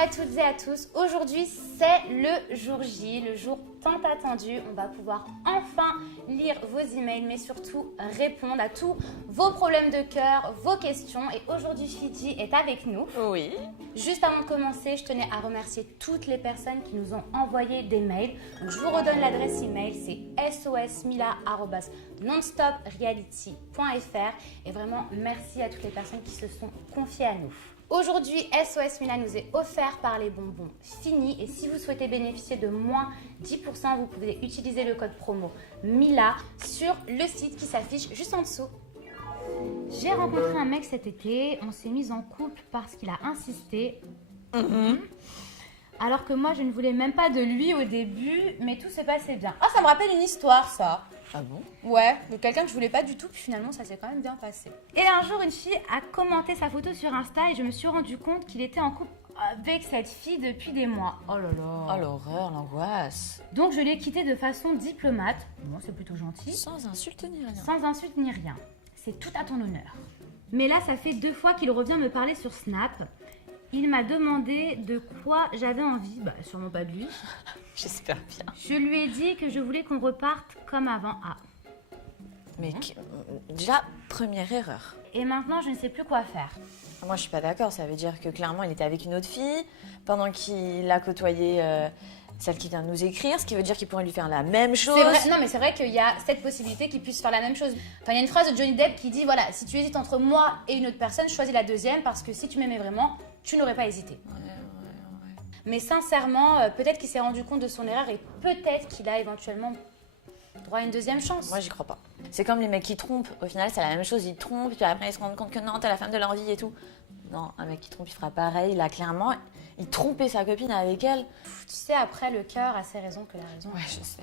à toutes et à tous, aujourd'hui c'est le jour J, le jour tant attendu. On va pouvoir enfin lire vos emails mais surtout répondre à tous vos problèmes de cœur, vos questions. Et aujourd'hui Fidji est avec nous. Oui. Juste avant de commencer, je tenais à remercier toutes les personnes qui nous ont envoyé des mails. Donc, je vous redonne l'adresse email, c'est sosmila@nonstopreality.fr et vraiment merci à toutes les personnes qui se sont confiées à nous. Aujourd'hui, SOS Mila nous est offert par les bonbons Fini et si vous souhaitez bénéficier de moins 10%, vous pouvez utiliser le code promo MILA sur le site qui s'affiche juste en dessous. J'ai rencontré un mec cet été, on s'est mis en couple parce qu'il a insisté. Alors que moi, je ne voulais même pas de lui au début, mais tout s'est passé bien. Ah, ça me rappelle une histoire, ça. Ah bon? Ouais, de quelqu'un que je voulais pas du tout, puis finalement, ça s'est quand même bien passé. Et un jour, une fille a commenté sa photo sur Insta et je me suis rendu compte qu'il était en couple avec cette fille depuis des mois. Oh là là. Oh l'horreur, l'angoisse. Donc, je l'ai quitté de façon diplomate. Bon, c'est plutôt gentil. Sans insulte ni rien. Sans insulte ni rien. C'est tout à ton honneur. Mais là, ça fait 2 fois qu'il revient me parler sur Snap. Il m'a demandé de quoi j'avais envie, bah sûrement pas de lui. J'espère bien. Je lui ai dit que je voulais qu'on reparte comme avant. Ah. Mais déjà, première erreur. Et maintenant, je ne sais plus quoi faire. Moi, je suis pas d'accord. Ça veut dire que clairement, il était avec une autre fille pendant qu'il a côtoyé celle qui vient de nous écrire, ce qui veut dire qu'il pourrait lui faire la même chose. C'est vrai, non, mais c'est vrai qu'il y a cette possibilité qu'il puisse faire la même chose. Enfin, il y a une phrase de Johnny Depp qui dit voilà, si tu hésites entre moi et une autre personne, choisis la deuxième parce que si tu m'aimais vraiment, tu n'aurais pas hésité. Ouais. Mais sincèrement, peut-être qu'il s'est rendu compte de son erreur et peut-être qu'il a éventuellement droit à une deuxième chance. Moi, j'y crois pas. C'est comme les mecs qui trompent. Au final, c'est la même chose. Ils trompent, puis après, ils se rendent compte que non, t'es la femme de leur vie et tout. Non, un mec qui trompe, il fera pareil. Là, clairement, il trompait sa copine avec elle. Tu sais, après, le cœur a ses raisons que la raison. Ouais, je sais.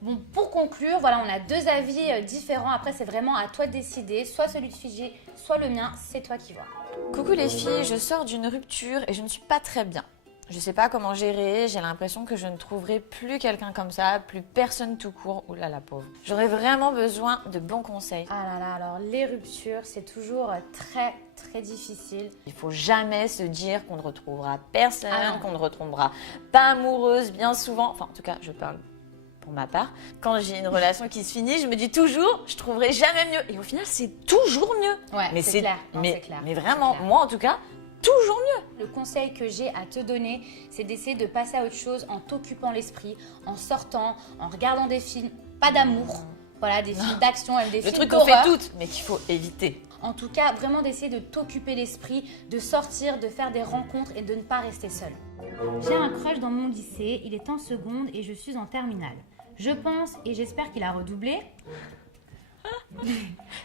Bon, pour conclure, voilà, on a 2 avis différents. Après, c'est vraiment à toi de décider. Soit celui de Fidji, soit le mien. C'est toi qui vois. Coucou les filles, je sors d'une rupture et je ne suis pas très bien. Je sais pas comment gérer, j'ai l'impression que je ne trouverai plus quelqu'un comme ça, plus personne tout court. Ouh là la pauvre. J'aurais vraiment besoin de bons conseils. Ah là là, alors les ruptures, c'est toujours très difficile. Il faut jamais se dire qu'on ne retrouvera personne, Ah non. qu'on ne retrouvera pas amoureuse bien souvent. Enfin, en tout cas, je parle pour ma part. Quand j'ai une relation qui se finit, je me dis toujours, je trouverai jamais mieux. Et au final, c'est toujours mieux. Ouais, mais c'est clair. Non, mais, c'est clair. mais vraiment, C'est clair. moi en tout cas, toujours mieux. Le conseil que j'ai à te donner, c'est d'essayer de passer à autre chose en t'occupant l'esprit, en sortant, en regardant des films, pas d'amour, voilà, des films d'action, même des Le films truc qu'on fait d'horreur. toutes, mais qu'il faut éviter. En tout cas, vraiment d'essayer de t'occuper l'esprit, de sortir, de faire des rencontres et de ne pas rester seule. J'ai un crush dans mon lycée, il est en seconde et je suis en terminale. Je pense et j'espère qu'il a redoublé.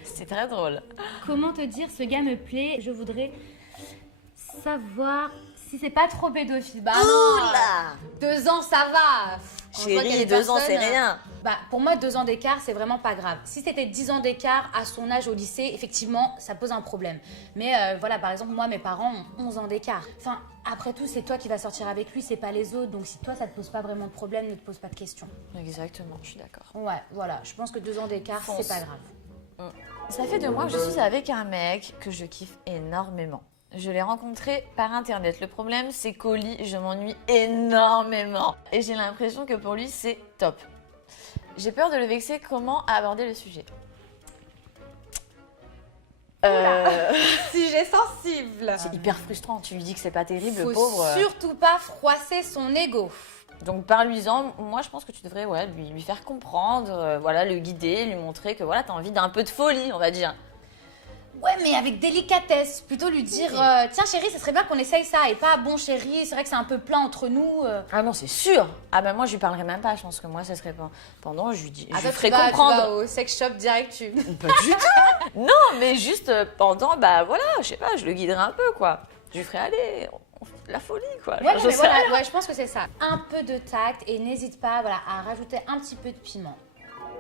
C'est très drôle. Comment te dire, ce gars me plaît, je voudrais savoir si c'est pas trop pédophile. Bah non, Oula 2 ans ça va. Quand je vois qu'il y a Chérie, des 2 ans c'est personnes, rien. Bah, pour moi, 2 ans d'écart, c'est vraiment pas grave. Si c'était 10 ans d'écart à son âge au lycée, effectivement, ça pose un problème. Mais voilà, par exemple, moi, mes parents ont 11 ans d'écart. Enfin, après tout, c'est toi qui vas sortir avec lui, c'est pas les autres. Donc si toi, ça te pose pas vraiment de problème, ne te pose pas de questions. Exactement, je suis d'accord. Ouais, voilà, je pense que 2 ans d'écart, Fonce. c'est pas grave. Ça fait 2 mois que je suis avec un mec que je kiffe énormément. Je l'ai rencontré par internet. Le problème, c'est qu'au lit, je m'ennuie énormément. Et j'ai l'impression que pour lui, c'est top. J'ai peur de le vexer. Comment aborder le sujet? Sujet sensible. C'est hyper frustrant. Tu lui dis que c'est pas terrible, le Faut pauvre. surtout pas froisser son ego. Donc parle-lui-en. Moi, je pense que tu devrais lui faire comprendre, voilà, le guider, lui montrer que voilà, t'as envie d'un peu de folie, on va dire. Ouais, mais avec délicatesse. Plutôt lui dire tiens chérie, ça serait bien qu'on essaye ça. Et pas bon chérie, c'est vrai que c'est un peu plein entre nous. Ah non, c'est sûr. Ah ben moi, je lui parlerai même pas. Je pense que moi, ça serait pendant, je lui dis, je lui toi, ferai tu vas comprendre. au sex shop direct, tu... Pas du tout. Non, mais juste pendant, bah voilà, je sais pas, je le guiderai un peu, quoi. Je lui ferai aller, on fait de la folie, quoi. Ouais, Genre, mais je voilà, sais. ouais, je pense que c'est ça. Un peu de tact et n'hésite pas voilà, à rajouter un petit peu de piment.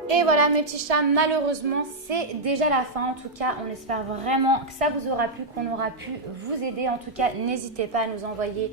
Et voilà mes petits chats, malheureusement c'est déjà la fin. En tout cas, on espère vraiment que ça vous aura plu, qu'on aura pu vous aider. En tout cas, n'hésitez pas à nous envoyer